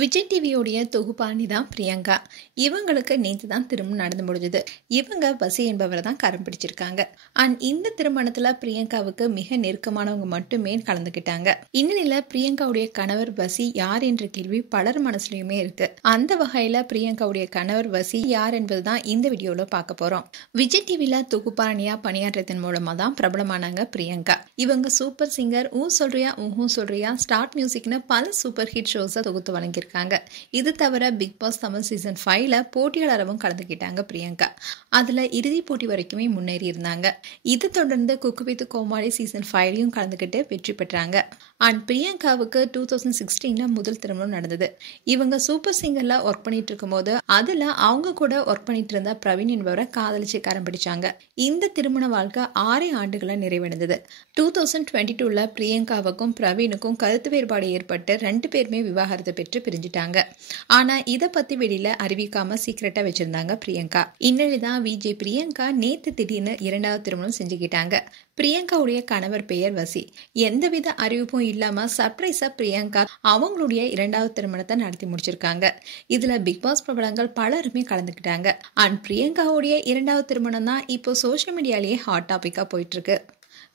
விஜய் டிவியோடைய தொகுப்பாளி தான் பிரியங்கா. இவங்களுக்கு நேற்று தான் திருமணம் நடந்து முடிஞ்சது. இவங்க வசி என்பவரை தான் கரம் பிடிச்சிருக்காங்க. அண்ட் இந்த திருமணத்துல பிரியங்காவுக்கு மிக நெருக்கமானவங்க மட்டுமே கலந்துக்கிட்டாங்க. இந்நிலையில பிரியங்காவுடைய கணவர் வசி யார் என்ற கேள்வி பலர் மனசுலயுமே இருக்கு. அந்த வகையில பிரியங்காவுடைய கணவர் வசி யார் என்பதுதான் இந்த வீடியோல பார்க்க போறோம். விஜய் டிவில தொகுப்பாளனியா பணியாற்றத்தின் மூலமா தான் பிரபலமானாங்க பிரியங்கா. இவங்க சூப்பர் சிங்கர், ஊ சொல்றியா ஊஹூ சொல்றியா, ஸ்டார்ட் மியூசிக்னு பல சூப்பர் ஹிட் ஷோஸை தொகுத்து வழங்கியிருக்காங்க. இது தவிர பிக் பாஸ் தமிழ் சீசன் 5ல போட்டியாளராகவும் கலந்துக்கிட்டாங்க பிரியங்கா. அதுல இறுதி போட்டி வரைக்குமே முன்னேறி இருந்தாங்க. இது தொடர்ந்து குக்கு வித் கோமாளி சீசன் 5லையும் கலந்துக்கிட்டு வெற்றி பெற்றாங்க. அண்ட் பிரியங்காவுக்கு 2016ல முதல் திருமணம் நடந்தது. இவங்க சூப்பர் சிங்கர்ல ஒர்க் பண்ணிட்டு இருக்கும் போது அதுல அவங்க கூட ஒர்க் பண்ணிட்டு இருந்த பிரவீன் என்பவரை காதலிச்சு கரம் பிடிச்சாங்க. இந்த திருமண வாழ்க்கை 6 ஆண்டுகளை நிறைவடைந்தது. 2022ல பிரியங்காவுக்கும் பிரவீனுக்கும் கருத்து வேறுபாடு ஏற்பட்டு 2 பேருமே விவாகரத்து பெற்று பிரிஞ்சிட்டாங்க. ஆனா இத பத்தி வெளியில அறிவிக்காம சீக்கிரட்டா வச்சிருந்தாங்க பிரியங்கா. இந்நிலைதான் விஜய் பிரியங்கா நேத்து திடீர்னு 2வது திருமணம் செஞ்சுக்கிட்டாங்க. பிரியங்காவுடைய கணவர் பெயர் வசி. எந்தவித அறிவிப்பும் இல்லாம சர்ப்ரைஸா பிரியங்கா அவங்களுடைய 2வது திருமணத்தை நடத்தி முடிச்சிருக்காங்க. இதுல பிக் பாஸ் பிரபலங்கள் பலருமே கலந்துக்கிட்டாங்க. அண்ட் பிரியங்காவுடைய 2வது திருமணம் தான் இப்போ சோசியல் மீடியாலேயே ஹாட் டாபிக்கா போயிட்டு இருக்கு.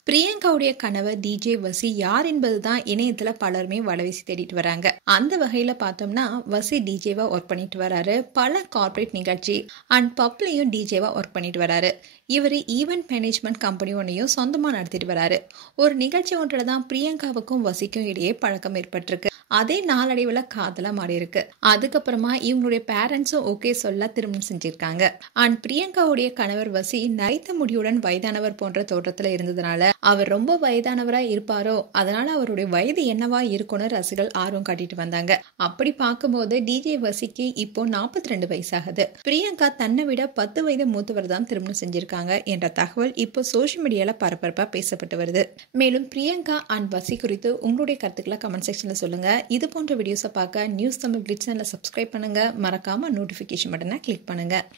பிரியங்காவுடைய கணவர் டிஜே வசி யார் என்பதுதான் இணையத்துல பலருமே வலவீசி தேடிட்டு வராங்க. அந்த வகையில பார்த்தோம்னா வசி டிஜேவா ஒர்க் பண்ணிட்டு வராரு. பல கார்பரேட் நிகழ்ச்சி அண்ட் பப்லையும் டிஜேவா ஒர்க் பண்ணிட்டு வராரு. இவர் ஈவென்ட் மேனேஜ்மெண்ட் கம்பெனி ஒன்னையும் சொந்தமா நடத்திட்டு வராரு. ஒரு நிகழ்ச்சி ஒன்றில் தான் பிரியங்காவுக்கும் வசிக்கும் இடையே பழக்கம் ஏற்பட்டிருக்கு. அதே நாளடைவுல காதலா மாறி இருக்கு. அதுக்கப்புறமா இவங்களுடைய பேரண்ட்ஸும் ஓகே சொல்ல திருமணம் செஞ்சிருக்காங்க. அண்ட் பிரியங்காவுடைய கணவர் வசி நரைத்த முடியுடன் வயதானவர் போன்ற தோற்றத்துல இருந்ததுனால அவர் ரொம்ப வயதானவரா இருப்பாரோ, அதனால அவருடைய வயது என்னவா இருக்கும்னு ரசிகர்கள் ஆர்வம் காட்டிட்டு வந்தாங்க. அப்படி பார்க்கும்போது டிஜே வசிக்கு இப்போ 42 வயசாகுது. பிரியங்கா தன்னை விட 10 வயது மூத்தவர் தான் திருமணம் செஞ்சிருக்காங்க என்ற தகவல் இப்போ சோசியல் மீடியால பரபரப்பா பேசப்பட்டு வருது. மேலும் பிரியங்கா அண்ட் வசி குறித்து உங்களுடைய கருத்துக்களை கமெண்ட் செக்ஷன்ல சொல்லுங்க. இது போன்ற வீடியோஸை பார்க்க நியூஸ் தமிழ் கிளிட்ஸ் சேனலை சப்ஸ்கிரைப் பண்ணுங்க. மறக்காம நோட்டிபிகேஷன் பட்டனை கிளிக் பண்ணுங்க.